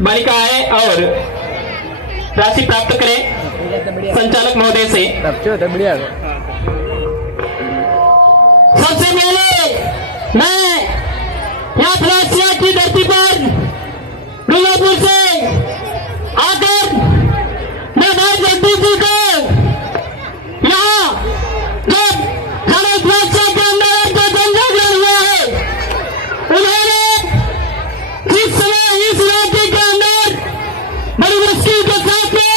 बालिकाएं और राशि प्राप्त करें संचालक महोदय से। सबसे पहले मैं यहाँ फ्रांसिया की धरती पर डूंगरपुर से आकर मैं भाई जगदीश जी को यहाँ जब थाना फ्रांसिया के अंदर जो जनजागरण हुआ है, उन्होंने जिस समय इस राज्य के अंदर बड़ी मुश्किल के साथ में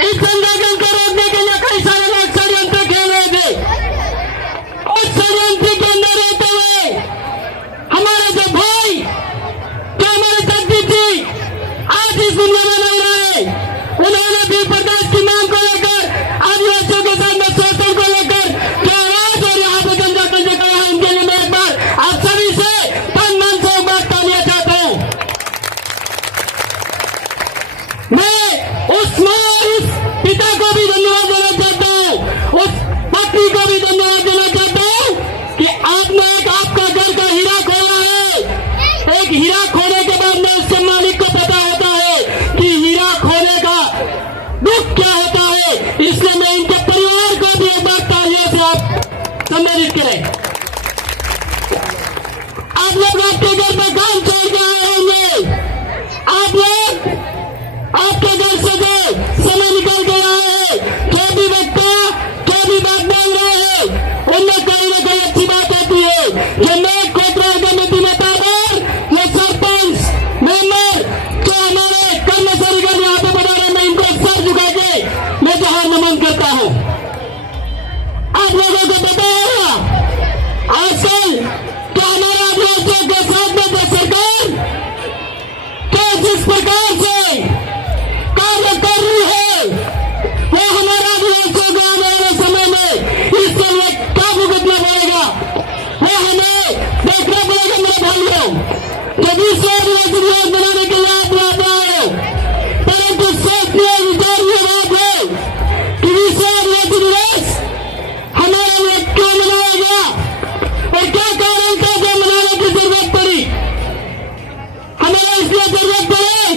इस जनजागरण को रोकने के लिए कई सारे लोग षड्यंत्र खेल रहे थे। उस षड्यंत्र के अंदर रहते हुए हमारे जो भाई, जो हमारे जगदीश जी आज इस दुनिया में नहीं रहे, उन्होंने भी प्रदेश की मांग को लेकर, आदिवासियों के साथ में शोषण को लेकर जो आवाज और यहाँ पे जनजागरण जो कहा है, उनके लिए मैं एक बार आप सभी से तन मन से एक बात कहना चाहता हूँ। मैं उस पिता को भी धन्यवाद देना चाहता हूँ, उस पत्नी को भी धन्यवाद देना चाहता हूँ कि आपने एक आपका घर का हीरा खोला है। एक हीरा खोने के बाद में उसके मालिक को पता होता है कि हीरा खोने का दुख क्या होता है। इसलिए मैं इनके परिवार को भी एक बार तालियों से आप सम्मानित करें। आप लोग आपके घर में काम छोड़ के आए होंगे, आप लोग आपके घर से जो समय निकल के आए हैं, जो भी व्यक्ति जो भी बात बोल रहे हैं, उनमें कहीं ना कहीं अच्छी बात होती है। जो मैं कोटरा कमेटी में ताबर, ये सरपंच मेंबर जो हमारे कर्मचारी गण यहाँ पे बना रहे, मैं इनको सर झुका के मैं जोहार नमन करता हूँ। आप लोगों को पता होगा आजकल क्या हमारे आदिवासियों के साथ में जो सरकार क्या जिस प्रकार से कार्य कर रही है, वो हमारे आदिवासियों को आने वाले समय में इसके लिए क्या भुगतना पड़ेगा, वो हमें देखना पड़ेगा। मेरे भाइयों, जब इस आदिवासी दिवस बनाने के लिए आप यहाँ आए हो, परंतु सोचने विचार ये बात है कि विश्व आदिवासी दिवस हमारे लिए क्यों मनाया गया और क्या कारण था जो मनाने की जरूरत पड़ी। हमें इसलिए जरूरत पड़ी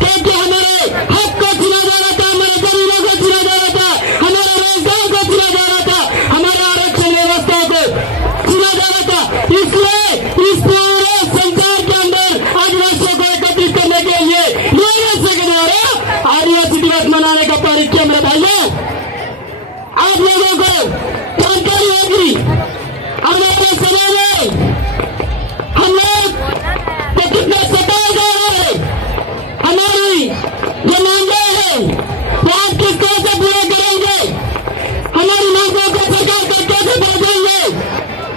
क्योंकि हमारे हक को छीना जा रहा था, हमारे जमीनों को छीना जा रहा था, हमारे रोजगार को छीना जा रहा था, हमारे आरक्षण व्यवस्था को छीना जा रहा था। इसलिए इस पूरे संसार के अंदर आदिवासियों को एकत्रित करने के लिए यूएसए के द्वारा आदिवासी दिवस मनाने का पारित किया। मेरे भाइयों, आप लोगों को जानकारी होगी हमारे समय में हम लोग तो कितने सताए जा रहे हैं। हमारी जो मांगे हैं वो आप किस तरह से पूरे करेंगे, हमारी मांगों को सरकार तक कैसे पहुंचाएंगे।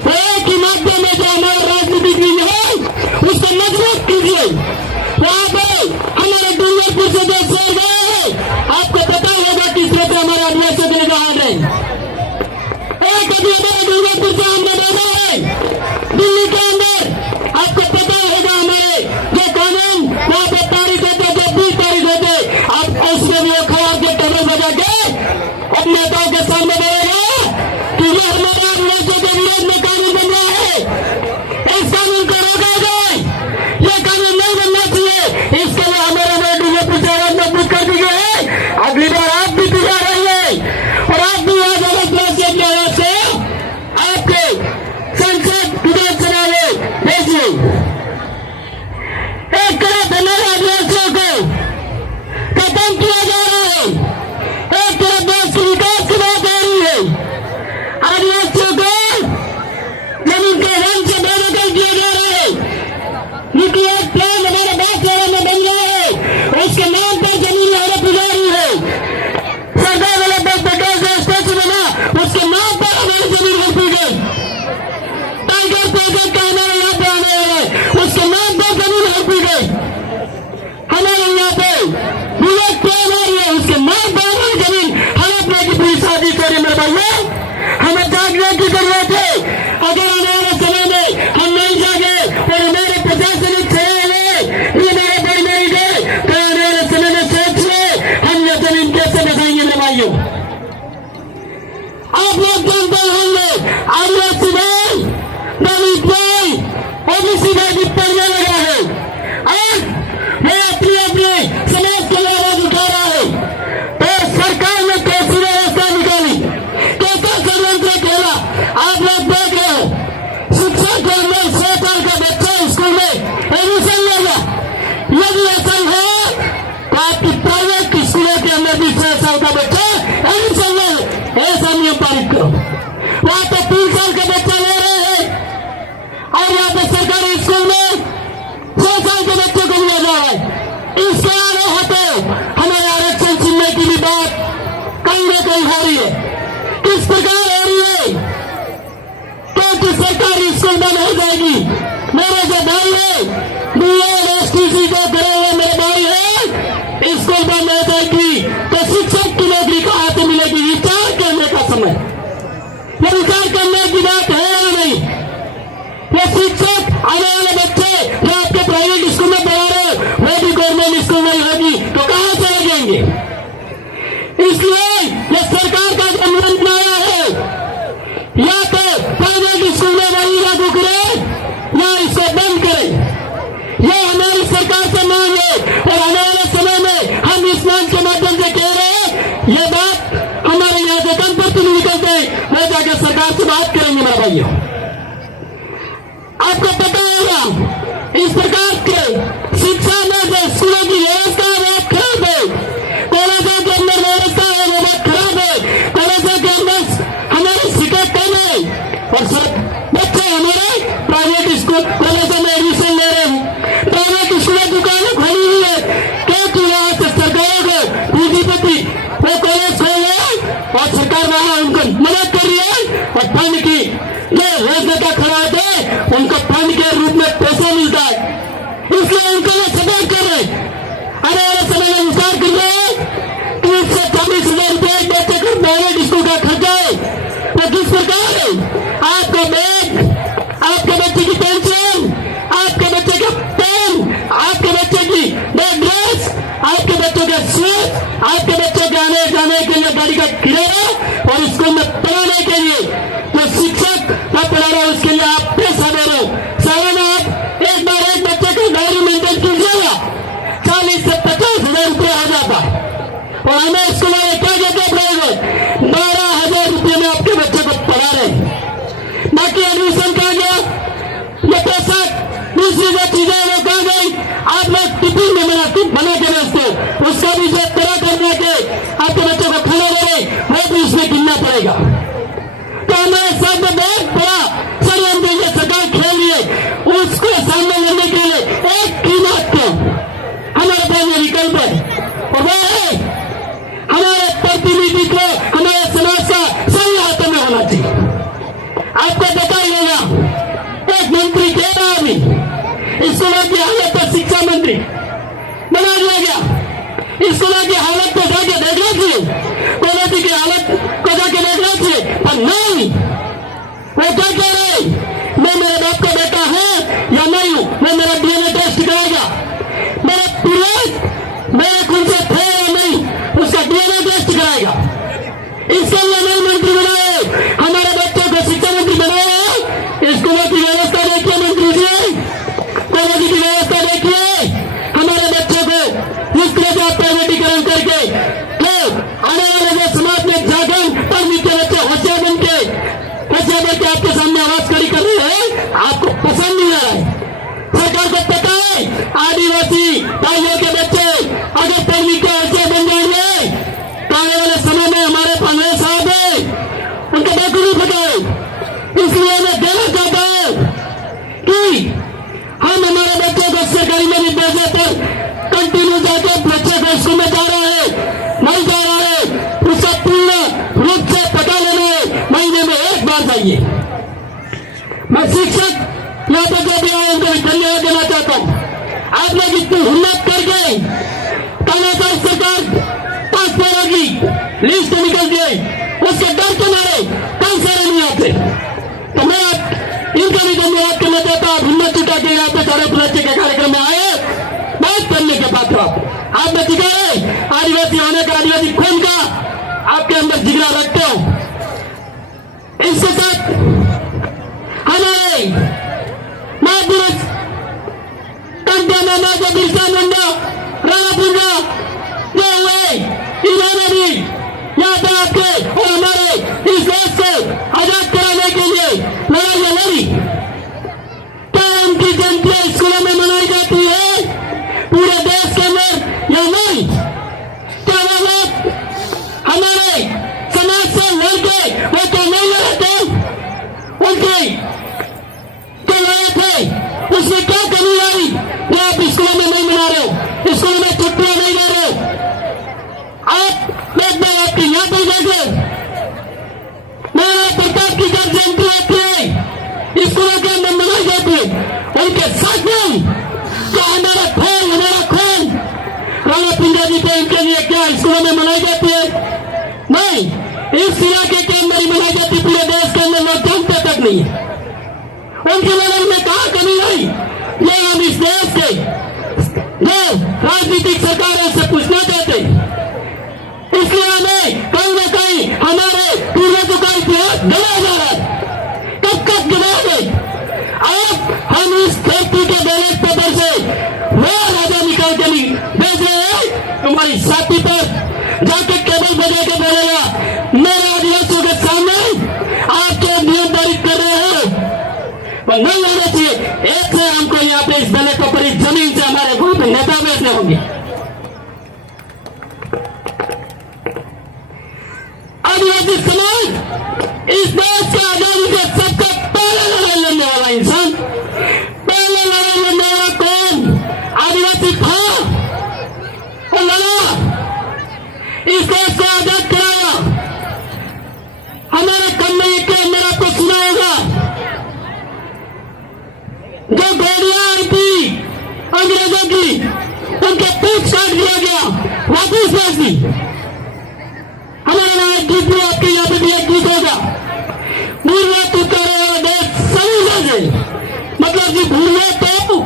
एक ही माध्यम में जो हमारा राजनीतिक नीति है उसको मजबूत कीजिए। वहां पे हमारे डूंगरपुर से जो शहर गए हैं, आपको पता होगा किस तरह से हमारे आदिवासियों के निगाह है। एक अभी हमारे डूंगरपुर से हमने देखा है दिल्ली के अंदर, आपको पता होगा हमारे जो कानून वहां पर पारित होते, जो बिल पारित होते, आप उसमें भी खड़ा के टेबल बजा के अपने नेताओं के सामने बोलेगा कि ये हमारे आदिवासियों के विरोध में कानून बन रहा है, इस कानून को रोका जाए, ये कानून नहीं बनना चाहिए। इसके लिए हमारे नए डूंगरपुर से आवाज मजबूत कर दी गई है। अगली बार आप भी तैयार रहिए और आप भी आज आवाज की आवाज से आपके संसद विधानसभा में भेजिए। एक तरफ हमारे आदिवासियों को खत्म किया जा रहा है, एक तरफ देश के विकास की बात हो रही है। आदिवासियों को जमीन के रंग से बेदखल किया जा रहा है। न्यूक्लियर प्लांट हमारे बांसवाड़ा में बन गया है, उसके नाम पर जमीन हड़प हो रही है। सरदार वल्लभभाई पटेल जो स्टेशन बना, उसके नाम पर हमारी जमीन हड़पी गई। टाइगर प्रोजेक्ट का हमारे यहाँ पे आने वाला है, उसके नाम पर जमीन हड़पी गई। हमारे यहाँ पे बुलेट ट्रेन आ रही है, उसके नाम पर हमारी जमीन हड़पने की पूरी साजिश हो रही है। मेरे भाइयों, हमें जागने की जरूरत है। अगर आने वाले समय में हम नहीं जागे और हमारे प्रशासनिक एडमिशन लेगा। यदि ऐसा ही है तो आपकी प्राइवेट स्कूलों के अंदर भी 6 साल का बच्चा एडमिशन ले, ऐसा नियम पारित करो। वहां तो 3 साल का बच्चा ले रहे हैं और यहाँ पे सरकारी स्कूल में 6 साल के बच्चे को लिया जा रहा है। इसके आगे होते हमारे आरक्षण छीनने की भी बात कहीं न कहीं हो रही है। किस प्रकार हो रही है? क्योंकि सरकारी स्कूल बंद हो जाएगी। मेरे जो भाई है बीएड एसटीसी जो करे हुए मेरे भाई है, स्कूल बंद हो जाएगी तो शिक्षक की नौकरी कहां से मिलेगी? विचार करने का समय, ये विचार करने की बात है या नहीं? ये शिक्षक आने वाले बच्चे जो आपके प्राइवेट स्कूल में पढ़ा रहे वो भी गवर्नमेंट स्कूल में होगी तो कहां से लगेंगे? इसलिए ये सरकार का जो नियम बनाया है, या तो प्राइवेट स्कूल में वही लागू करे या इसको बंद करे। ये हमारी सरकार से मांग है और आने वाले समय में हम इस मांग के माध्यम से कह रहे हैं, ये बात हमारे यहाँ से कम प्रतिनिधित्व से वो जाकर सरकार से बात करेंगे। मेरा भाइयों, आपको पता होगा इस प्रकार के शिक्षा में जो स्कूलों की व्यवस्था है बहुत खराब है। कॉलेजों के अंदर व्यवस्था है वो बहुत खराब है। कॉलेजों के अंदर हमारी शिक्षक कम है और सब बच्चे हमारे प्राइवेट स्कूल कॉलेजों में एडमिशन ले रहे हैं। प्राइवेट स्कूलें दुकानें खोली हुई है क्योंकि वहां से सरकारों को पूंजीपति वो कॉलेज खोल रहे और सरकार वहां उनको मदद कर रही है और फंड की जो योजना खड़ा है उनको फंड के रूप में पैसा मिलता है, इसलिए उनको वो सपोर्ट कर रहे हैं। आने वाले समय में विचार कर रहे हैं 30 से 40,000 रुपये एक बच्चे को प्राइवेट स्कूल का खर्चा है। वो किस प्रकार है? आपका बैग, आपके बच्चे की पेंशन, आपके बच्चे का पेन, आपके बच्चे की बैग ड्रेस, आपके बच्चों का शूज, आपके बच्चों के आने जाने के लिए गाड़ी का किराया और स्कूल में पढ़ाने के लिए जो शिक्षक का पढ़ा रहा है उसके लिए आप पैसा दे रहे हो। साल में आप एक बार एक बच्चे को डायरी मेंटेन कीजिएगा 40 से 50,000 रुपये आ जाता और हमें स्कूल वाले क्या कहते हैं? प्राइवेट 12,000 रुपये में आपके बच्चे को पढ़ा रहे हैं। बाकी एडमिशन कहा गया, ये पैसा दूसरी जो चीजें वो कहा गई। आप लोग टिफिन में बना के बेचते हो, उसका भी जो तरह करने के आपके बच्चों को खाना दे रहे वो भी उसमें गिनना पड़ेगा। तो हमारे साथ में बहुत बड़ा षड्यंत्र ये सरकार खेल रही है। उसको सामने लेने के लिए एक कीमत क्यों हमारे पास में विकल्प है और वो है हमारे प्रतिनिधि को हमारे समाज का सही हाथों में होना चाहिए। आपको पता ही होगा एक मंत्री कह रहा अभी स्कूलों की हालत पर शिक्षा मंत्री बना दिया गया। स्कूलों की हालत को जाके देखना चाहिए, कॉलेज की हालत को जाके देखना चाहिए, पर नहीं। वो क्या कह रहे? मैं मेरे बाप का बेटा है या नहीं हूं, मैं मेरा डीएनए टेस्ट कराएगा। मेरे पूर्वज मेरे खून से थे या नहीं, उसका डीएनए टेस्ट कराएगा। इसके लिए नए मंत्री बनाए, हमारे बच्चों को शिक्षा मंत्री बनाए। स्कूलों की व्यवस्था देखिए मंत्री जी, कॉलेज की व्यवस्था देखिए। हमारे बच्चों को इस तरह से प्राइवेटीकरण करके आने वाले जो समाज में जागरण पढ़ लिख के बच्चे होशियार बन के आपके सामने आवाज खड़ी कर रहे हैं, आपको पसंद नहीं आ रहा है। सरकार को पता है आदिवासी भाइयों के बच्चे अगर पढ़ लिख के होशियार बन जाएंगे तो आने वाले समय में हमारे पांडे साहब है उनको बेखूबी पता है। इसलिए मैं कहना चाहता हूं कि हम हमारे बच्चों को सरकारी में नहीं भेजे पर कंटिन्यू जाके बच्चे को स्कूल में जा रहा है नहीं जा रहा है उसका पूर्ण रूप से पता लेना है। महीने में एक बार जाइए। मैं शिक्षक यहाँ पर जो भी आए उनको धन्यवाद देना चाहता हूँ। आप लोग इतनी हिम्मत करके कल सरकार 5 पैरों की लिस्ट निकल गई, उसके डर के मारे कल सारे नहीं आते। तो मैं इनका भी धन्यवाद करना चाहता हूँ। हिम्मत जुटा के यहाँ पे सारे बच्चे के कार्यक्रम में आए, बात करने के बाद आप में जिगर है, आदिवासी होने का, आदिवासी खून का आपके अंदर जिगरा रखते हो। इसके साथ हमारे महापुरुष कंपना जो बिरसा मुंडा राणा पुंजा जो हुए, इन्होंने भी यहाँ पर आपके और हमारे इस देश को आजाद कराने के लिए लड़ाई लड़ी। क्या उनकी जयंतियां स्कूलों में मनाई पिंगा जी इनके लिए क्या स्कूलों में मनाई जाती है? नहीं, इस इलाके के अंदर ही मनाई जाती, पूरे देश के अंदर लोग जानते तक नहीं। उनके लेवल में कहा कमी आई, ये हम इस देश के जो राजनीतिक सरकारों से पूछना चाहते। इसलिए हमें कहीं न कहीं हमारे पूर्वजों का इतिहास गवाया जा रहा है। कब गिराओगे? अब हम इस धरती के बैलेट पेपर से वो राजा निकाल के भेज रहे हैं तुम्हारी छाती पर, जाके केबल बजा के बोलेगा मेरे आदिवासियों के सामने आप जो नियम पारित कर रहे हो वो नहीं होना चाहिए। एक से हमको यहाँ पे इस बैलेट पेपर, इस जमीन से हमारे वहां पे नेता भेजने होंगे। आदिवासी समाज इस देश के आजादी के सबसे पहले लड़ाई लड़ने वाला इंसान, पहले लड़ाई लड़ने वाला कौन? आदिवासी था। वो लड़ा, इस देश को आजाद कराया। हमारे कन्नई के अंदर आपको सुना होगा, जो गोलियां थी अंग्रेजों की, उनके पूछ काट दिया गया, वापिस भेज दी। हमारे यहाँ गीत भी आपके यहाँ पे भी एक गीत होगा, भूलना तू करे वाला देश सही से, मतलब कि भूलना तो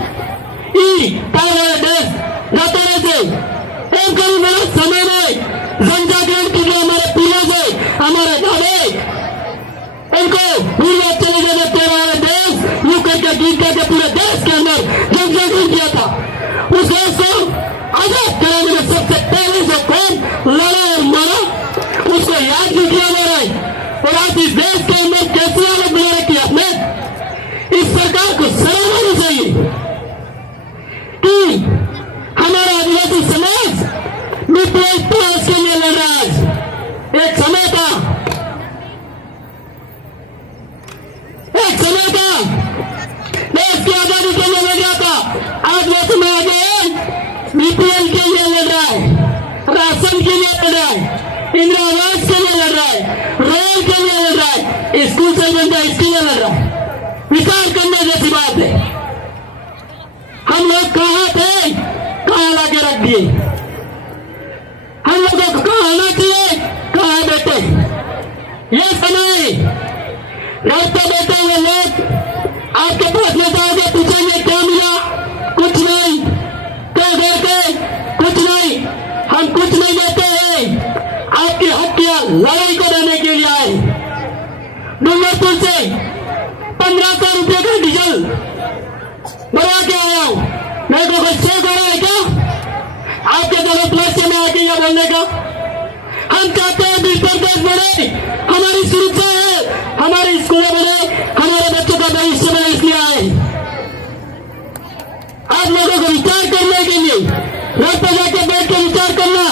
वाले देश जाते रहते। एक कभी मेरे समय में जनजागरण के लिए हमारे पूर्वज है, हमारे दादे, उनको भूलना चले जाने तेरा वाला देश यूं करके गीत करके पूरे देश के अंदर जनजागरण किया था। उस देश को आजाद कराने में सबसे पहले जो कौन लड़ा और मारा उसको याद नहीं किया जा रहा है। और आज इस देश के अंदर कैसी हालत बना रखी आपने, इस सरकार को शर्म आनी चाहिए कि हमारा आदिवासी समाज इतिहास के लिए लड़ रहा है। एक समय था देश की आजादी के लिए लड़ रहा था, आज वो समय आ गया बीपीएल के लिए लड़ रहा है, राशन के लिए लड़ रहा है, इंदिरा आवास के लिए लड़ रहा है, रेल के लिए लड़ रहा है, स्कूल से बनता है इसके लिए लड़ रहा है। विचार करने जैसी बात है। हम लोग कहाँ थे, कहाँ लाके रख दिए। हम लोगों को कहाँ आना चाहिए, कहाँ बैठे। ये समय घर पे बैठे हुए लोग आपके पास ले जाओगे, पूछेंगे क्या मिला, कुछ नहीं, क्या घर के कुछ नहीं, हम कुछ नहीं देते हैं, आपकी हक की लड़ाई को देने के लिए आए। डूंगरपुर से 1500 रुपये का डीजल भरा के आया हूं, मेरे को कुछ शेयर हो रहा है क्या आपके जरूरत प्लस से मैं आके यह बोलने का? हम चाहते हैं बिल्कुल देश बने, हमारी सुरक्षा है, हमारे स्कूलें बने, हमारे बच्चों का भविष्य बने, इसलिए आए। आप लोगों को विचार करने के लिए घर पर जाकर बैठ के विचार करना।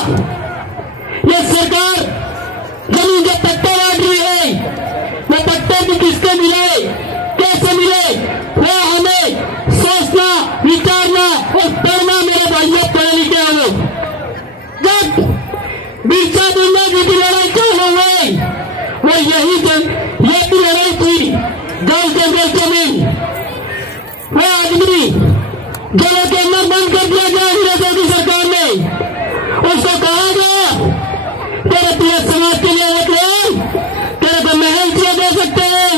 ये सरकार जमीन जो पट्टे बांट रही है, वो पट्टे भी किसको मिले, कैसे मिले, वो हमें सोचना, विचारना और पढ़ना। मेरे भाइयों पढ़े लिखे हैं लोग। जब बिरसा मुंडा जी की लड़ाई चालू हुई, वो ये भी लड़ाई थी जल जंगल जमीन। वो आदमी जलों के अंदर बंद कर दिया गया अंग्रेजों की सरकार ने, उसको कहा गया तेरे पूरे समाज के लिए रख रहे, तेरे को महल चाहिए दे सकते हैं,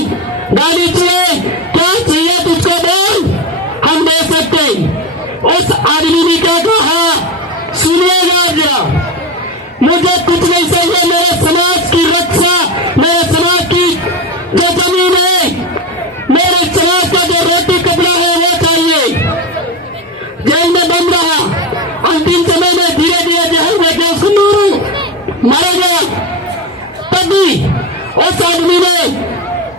गाड़ी चाहिए, क्या चाहिए तुझको बोल, हम दे सकते हैं। उस आदमी ने क्या कहा, सुनिएगा जरा, मुझे कुछ नहीं चाहिए, मेरे समाज की रक्षा, मेरे समाज की जो जमीन है, मेरे समाज का जो रोटी कपड़ा है वो चाहिए। जेल में बंद रहा, अंतिम समय में धीरे धीरे जेल में गया, उसको मारा गया। तभी उस आदमी ने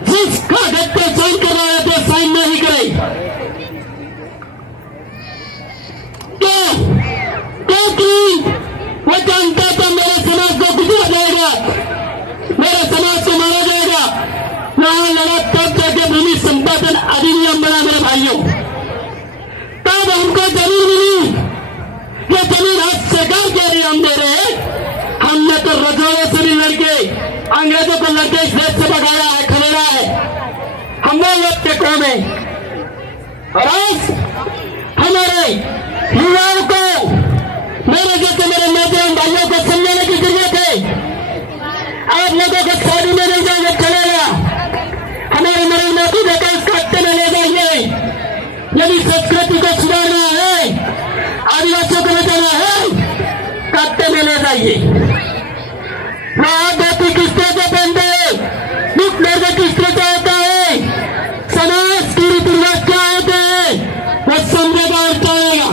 जिसका घर पे साइन करवाया थे साइन नहीं करे। क्योंकि वो जानता था मेरे समाज को गुजरा जाएगा, मेरे समाज को मारा जाएगा। वहां लड़ा, तब जाके भूमि संपादन अधिनियम बना मेरे भाइयों, तब हमको जमीन मिली। ये जमीन आज सरकार के लिए हम दे रहे हैं। हमने तो रजवाड़ों से भी लड़के, अंग्रेजों को लड़के इस देश से भगाया है, खदेड़ा है। हम वो लोग के कौन है? और आज हमारे युवाओं को, मेरे जैसे भाइयों को समझाने की जरूरत है। आप लोगों को शादी में नहीं जाएंगे चलेगा, हमारे नरेंद्र मोदी ने कहा इसका हत्या में ले जाइए। यदि संस्कृति को सुधारना है, आदिवासियों को बचाना है, काटे में ले जाइए। धोती किस तरह से पहनते हैं, दुख दर्द किस तरह से होता है, समाज की रीति रिवाज क्या होते हैं, वो समझेगा और चाहेगा,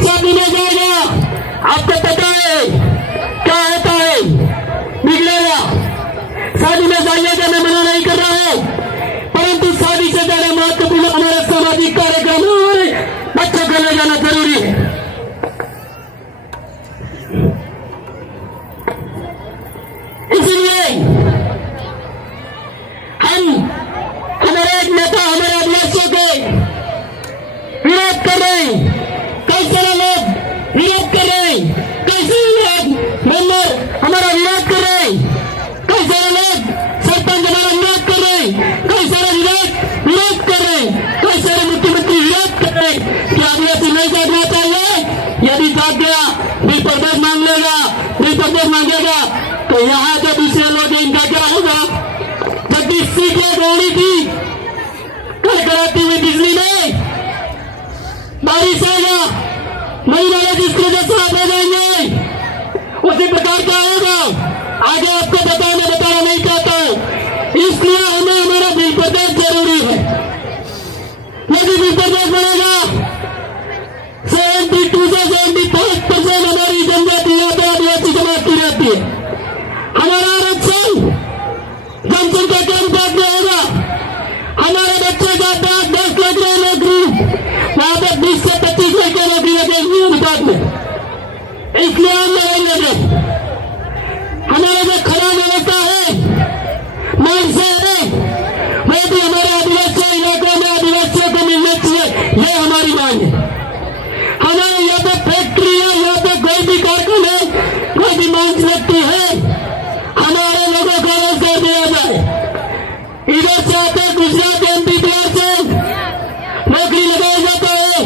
सब मिल जाएगा। आपको पता है क्या होता है, बिगड़ेगा। शादी में जाइएगा, मैं मना नहीं कर रहा हूं, परंतु शादी से ज्यादा महत्वपूर्ण हमारे सामाजिक कार्यक्रम हमारे बच्चों को ले जाना जरूरी है। इसलिए हमारे एक नेता हमारे आदिवासियों के विरोध कर रहे हैं, कई सारे लोग विरोध कर रहे हैं, कई सारे लोग मेंबर हमारा विरोध कर रहे हैं, कई सारे लोग सरपंच हमारा विरोध कर रहे हैं, कई सारे विरोध कर रहे हैं, कई सारे मुख्यमंत्री विरोध कर रहे हैं कि आदिवासी नहीं जागना चाहिए। यदि जाग गया बिल प्रदेश मांग लेगा, बिल प्रदेश मांगेगा तो यहाँ जो दूसरे लोग इनका क्या होगा। जगदीश सिंह की गोली थी, कड़कड़ाती हुई बिजली में बारिश आएगा, नहीं वाले जिस तरह से आप हो जाएंगे, उसी प्रकार क्या होगा आगे आपको बताना नहीं चाहता हूं। इसलिए हमें हमारा बिल प्रदेश जरूरी है। यदि बिल प्रदेश बनेगा 72 से 75% हमारी जनजाति आदिवासी समाज की रहती है। हमारा आरक्षण जनसंख्या के अनुपात में होगा। हमारे बच्चे जाते हैं 10 लाख नौकरी, वहां पर 20 से 25 लाख की नौकरी लगेगी अनुपात में। इसलिए हम लड़ेंगे। हमारा जो खराब व्यवस्था है मांग से है, वो भी हमारे आदिवासी इलाकों में आदिवासियों को मिलना चाहिए, ये हमारी मांग है। हमारे यहाँ पे फैक्ट्री है, यहाँ पे कोई भी कारखाना है, कोई भी मांग लगती है, हमारे लोगों को रोजगार दिया जाए। इधर से आते गुजरात एमपी बिहार से नौकरी लगाया जाता है,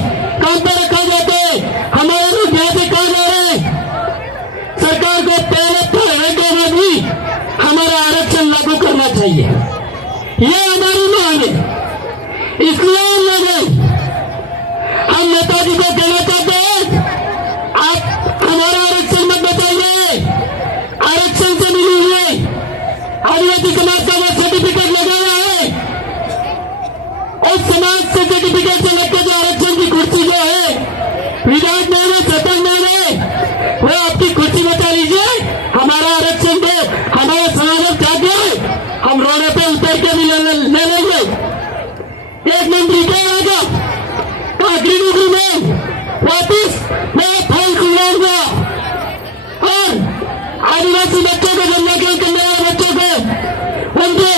काम पर रखा जाता है, हमारे लोग यहाँ से कहा जा रहे हैं। सरकार को पहले में भी हमारा आरक्षण लागू करना चाहिए, ये हमारी मांग है। इसलिए हम नेताजी को कहना चाहते हैं, आप हमारा आरक्षण मत बचाइए। आरक्षण से मिली हुई आदिवासी समाज का वो सर्टिफिकेट लगाया है, उस समाज से सर्टिफिकेट से लगकर जो आरक्षण की कुर्सी जो है विधायक में है, सरपंच में है, वो आपकी कुर्सी बचा लीजिए, हमारा आरक्षण दे। हमारा समाज जागे, हम रोडे पे उतर के भी ले लेंगे। एक मंत्री क्या आएगा आखिरी नौकरी में वापिस मैं फल खुलवाऊंगा और आदिवासी बच्चों को जन्म के करने वाले बच्चों को उनकी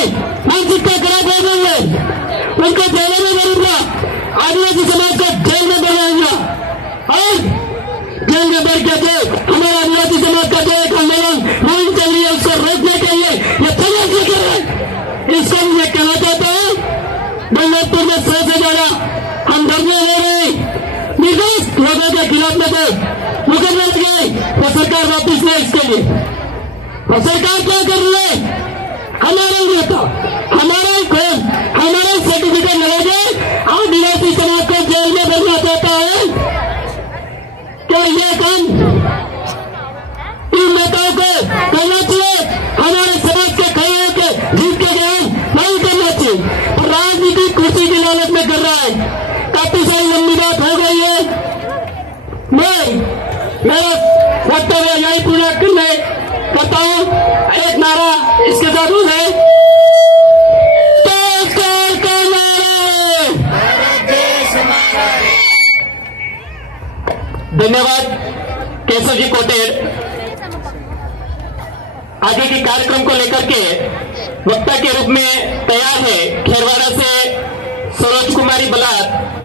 मानसिकता खराब हो गई है, उनको जेलों में भरूंगा, आदिवासी समाज को जेल में बनाऊंगा और जेल में बैठ के हमारा आदिवासी समाज का जो एक आंदोलन मुहिम चल रही है उसको रोकने के लिए ये प्रयास कर रहे हैं। इसको मैं कहना चाहता हूँ, बंगालपुर में 100 से ज्यादा हम धरने ले रहे हैं, निर्दोष लोगों के खिलाफ में मुकदमे लग गए, तो सरकार वापिस ले इसके लिए। और सरकार क्या कर रही है, हमारा ही नेता हमारा ही खोल हमारा ही सर्टिफिकेट लगा आदिवासी समाज को जेल में भरना चाहता है। क्या ये काम इन नेताओं को करना चाहिए? हमारे समाज के खड़े होकर जीत के गए नहीं करना चाहिए, और राजनीति कुर्सी की लालच में कर रहा है। काफी सारी लंबी बात हो गई है, मैं मेरा वक्तव्य यही पूरा करता हूं। एक नारा इसके साथ है, धन्यवाद केशव जी कोटेर। आगे के कार्यक्रम को लेकर के वक्ता के रूप में तैयार है खेरवाड़ा से सरोज कुमारी बलात।